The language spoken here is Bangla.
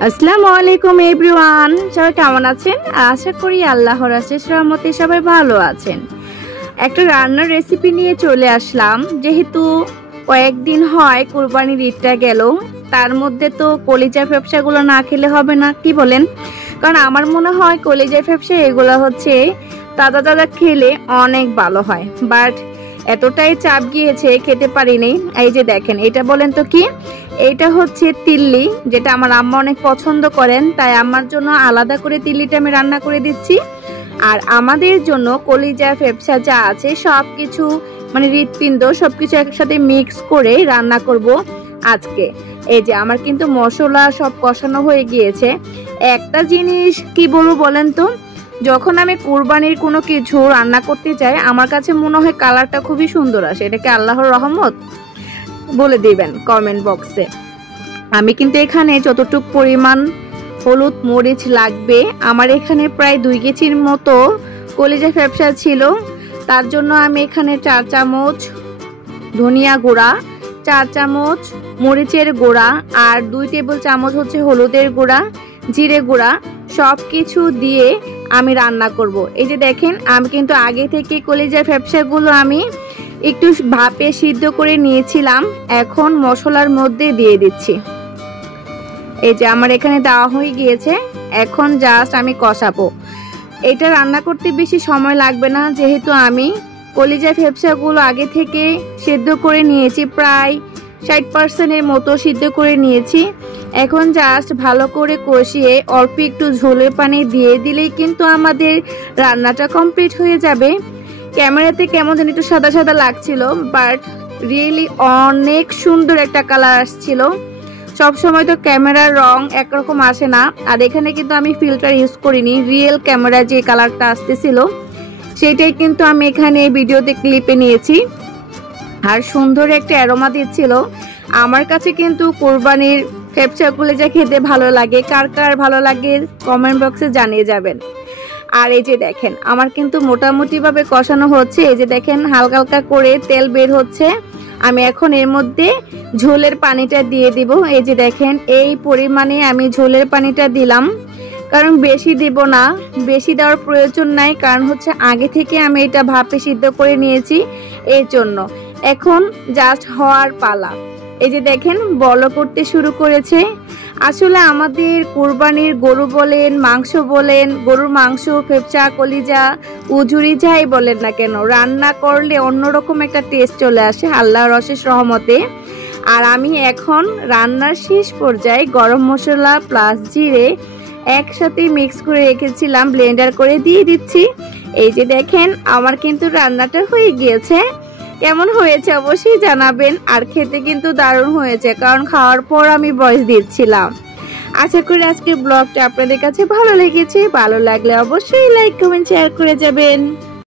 আসসালামু আলাইকুম এভরিওয়ান, সবাই কেমন আছেন? আশা করি আল্লাহর অশেষ রহমতে সবাই ভালো আছেন। একটা রান্নার রেসিপি নিয়ে চলে আসলাম। যেহেতু কয়েকদিন হয় কুরবানির ঈদটা গেল, তার মধ্যে তো কলিজা ফ্যাপসাগুলো না খেলে হবে না, কি বলেন? কারণ আমার মনে হয় কলিজা ফ্যাপসা এগুলো হচ্ছে তাজা তাজা খেলে অনেক ভালো হয়, বাট এতটাই চাপ গিয়েছে খেতে পারিনি। এই যে দেখেন, এটা বলেন তো কি? এটা হচ্ছে তিল্লি, যেটা আমার আম্মা অনেক পছন্দ করেন, তাই আমার জন্য আলাদা করে তিল্লিটা আমি রান্না করে দিচ্ছি। আর আমাদের জন্য কলিজা ফ্যাপসা যা আছে সব কিছু মানে হৃৎপিণ্ড সবকিছু একসাথে মিক্স করে রান্না করব আজকে। এই যে আমার কিন্তু মশলা সব কষানো হয়ে গিয়েছে। একটা জিনিস কি বলবো বলেন তো, যখন আমি কুরবানির কোনো কিছু রান্না করতে চাই আমার কাছে মনে হয় কালারটা খুবই সুন্দর আসে। এটা কি আল্লাহর রহমত? বলে দিবেন কমেন্ট বক্সে। আমি কিন্তু এখানে যতটুকু পরিমাণ হলুদ মরিচ লাগবে, আমার এখানে প্রায় 2 কেজির মতো কলিজা ফ্যাপসা ছিল, তার জন্য আমি এখানে 4 চামচ ধনিয়া গুঁড়া, 4 চামচ মরিচের গুঁড়া আর 2 টেবিল চামচ হচ্ছে হলুদের গুঁড়া, জিরে গুঁড়া সব কিছু দিয়ে আমি রান্না করব। এই যে দেখেন, আমি কিন্তু আগে থেকে কলিজা ফ্যাপসাগুলো আমি একটু ভাপে সিদ্ধ করে নিয়েছিলাম, এখন মশলার মধ্যে দিয়ে দিচ্ছি। এই যে আমার এখানে দেওয়া হয়ে গিয়েছে, এখন জাস্ট আমি কষাবো। এটা রান্না করতে বেশি সময় লাগবে না, যেহেতু আমি কলিজা ফ্যাপসাগুলো আগে থেকে সিদ্ধ করে নিয়েছি, প্রায় 60% মতো সিদ্ধ করে নিয়েছি। এখন জাস্ট ভালো করে কষিয়ে অল্প একটু ঝোলের পানি দিয়ে দিলেই কিন্তু আমাদের রান্নাটা কমপ্লিট হয়ে যাবে। ক্যামেরাতে কেমন যেন একটু সাদা সাদা লাগছিল, বাট রিয়েলি অনেক সুন্দর একটা কালার আসছিল। সবসময় তো ক্যামেরার রং একরকম আসে না, আর এখানে কিন্তু আমি ফিল্টার ইউজ করিনি, রিয়েল ক্যামেরা যে কালারটা আসতেছিল সেটাই কিন্তু আমি এখানে ভিডিওতে ক্লিপে নিয়েছি। আর সুন্দর একটা অ্যারোমা দিচ্ছিল। আমার কাছে কিন্তু কোরবানির ফ্যাপসা কলিজা খেতে ভালো লাগে, কার কার ভালো লাগে কমেন্ট বক্সে জানিয়ে যাবেন। আর এই যে দেখেন, আমার কিন্তু মোটামুটি ভাবে কষানো হচ্ছে। এই যে দেখেন, হালকা হালকা করে তেল বের হচ্ছে। আমি এখন এর মধ্যে ঝোলের পানিটা দিয়ে দিব। এই যে দেখেন, এই পরিমাণে আমি ঝোলের পানিটা দিলাম, কারণ বেশি দিব না, বেশি দেওয়ার প্রয়োজন নাই, কারণ হচ্ছে আগে থেকে আমি এটা ভাপে সিদ্ধ করে নিয়েছি এই জন্য। এখন জাস্ট হওয়ার পালা। এই যে দেখেন, বল করতে শুরু করেছে। আসলে আমাদের কুরবানির গরু বলেন, মাংস বলেন, গরুর মাংস, ফেপসা, কলিজা, উজুরি যাই বলেন না কেন, রান্না করলে অন্যরকম একটা টেস্ট চলে আসে আল্লাহর অশেষ রহমতে। আর আমি এখন রান্নার শেষ পর্যায়ে গরম মশলা প্লাস জিরে একসাথে মিক্স করে রেখেছিলাম, ব্লেন্ডার করে দিয়ে দিচ্ছি। এই যে দেখেন, আমার কিন্তু রান্নাটা হয়ে গিয়েছে। কেমন হয়েছে অবশ্যই জানাবেন। আর খেতে কিন্তু দারুণ হয়েছে, কারণ খাওয়ার পর আমি ভয়েস দিচ্ছিলাম। আশা করি আজকের ব্লগটা আপনাদের কাছে ভালো লেগেছে। ভালো লাগলে অবশ্যই লাইক কমেন্ট শেয়ার করে যাবেন।